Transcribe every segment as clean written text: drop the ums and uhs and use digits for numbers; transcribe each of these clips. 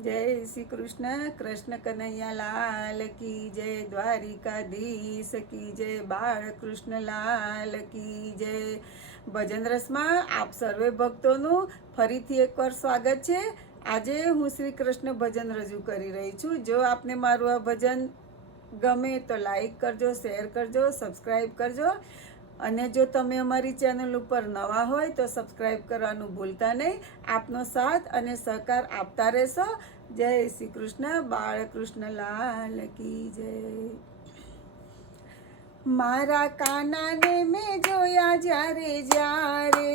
जय श्री कृष्ण कृष्ण कन्हैया लाल की जय દ્વારિકાધીશ की जय બાળકૃષ્ણ લાલ की जय ભજન રસમાં આપ સર્વે ભક્તોનું ફરીથી એકવાર સ્વાગત છે। આજે હું શ્રી કૃષ્ણ ભજન રજૂ કરી રહી છું। જો આપને મારું આ ભજન ગમે તો લાઈક કરજો, શેર કરજો, સબસ્ક્રાઈબ કરજો અને જો તમે અમારી ચેનલ ઉપર નવા હોય તો સબસ્ક્રાઈબ કરવાનું ભૂલતા નહીં। આપનો સાથ અને સહકાર આપતા રહેશો। જય શ્રી કૃષ્ણ, બાળકૃષ્ણ લાલ કી જય। મારા કાનાને મેં જોયા જ્યારે જ્યારે,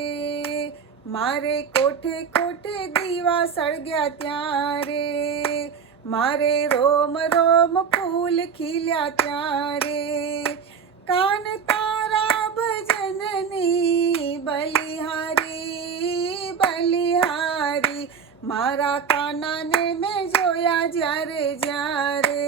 મારે કોઠે કોઠે દીવા સળગ્યા ત્યારે, મારે રોમ રોમ ફૂલ ખીલ્યા ત્યારે, કાન તારા ભજનની બલિહારી બલિહારી। મારા કાનાને મેં જોયા જ્યારે જ્યારે,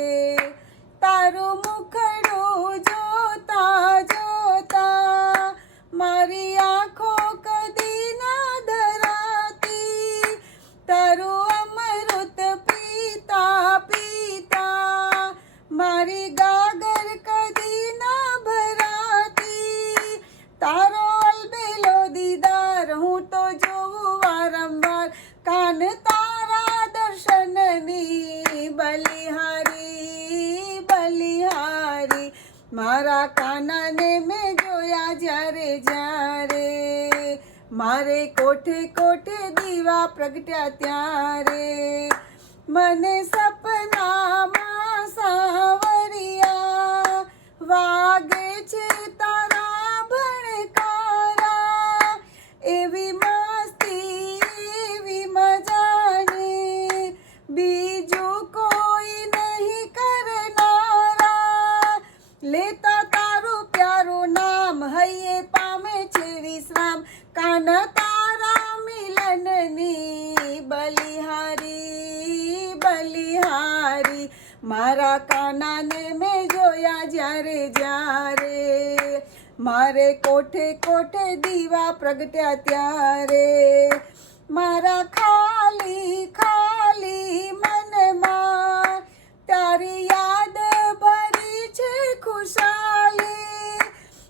તારું મુખડું જોતા જોતા મારી આંખો કદી ના ધરાતી, તારું અમૃત પીતા પીતા મારી ગાગર કદી ના ભરાતી, તારો અલબેલો દીદાર હું તો જોઉં વારંવાર, કાન તારા દર્શનની બલિહારી બલિહારી। મારા કાનાને મેં જોયા જ્યારે જ્યારે, મારે કોઠે કોઠે દીવા પ્રગટ્યા ત્યારે, મને સપનામાં સાવરિયા વાગે છે તારા ભણકારા, એવી મસ્તી એવી મજાને બીજું કોઈ નહીં કરનારા, લેતા તારું પ્યારું નામ હૈયે પામે છે વિશ્રામ, કાન તારા મિલનની બલિહારી બલિહારી। મારા કાનાને મેં જોયા જ્યારે જ્યારે, મારે કોઠે કોઠે દીવા પ્રગટ્યા ત્યારે, મારા ખાલી ખાલી મનમાં તારી યાદ ભરી છે ખુશાલી,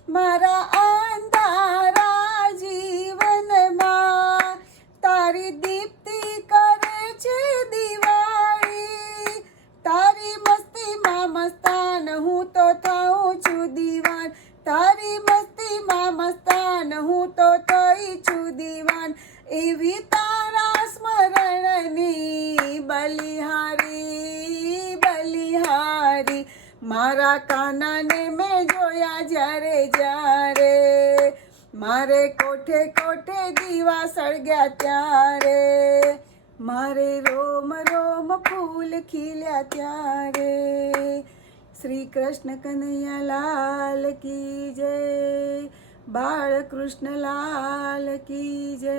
મારા અંધારા જીવનમાં તારી દીપ્તિ કરે છે દિવાળી, તારી મસ્તીમાં મસ્તાન હું તો થાઉં છું દીવાન, તારી મસ્તીમાં મસ્તાન હું તો થઈ છું દીવાન, એવી તારા સ્મરણની બલિહારી બલિહારી। મારા કાનાને મેં જોયા જ્યારે જ્યારે, મારે કોઠે કોઠે દીવા સળગ્યા ત્યારે, મારે રોમ રોમ ફૂલ ખીલ્યા ત્યારે। શ્રી કૃષ્ણ કનૈયા લાલ કી જય, બાળકૃષ્ણ લાલ કી જય।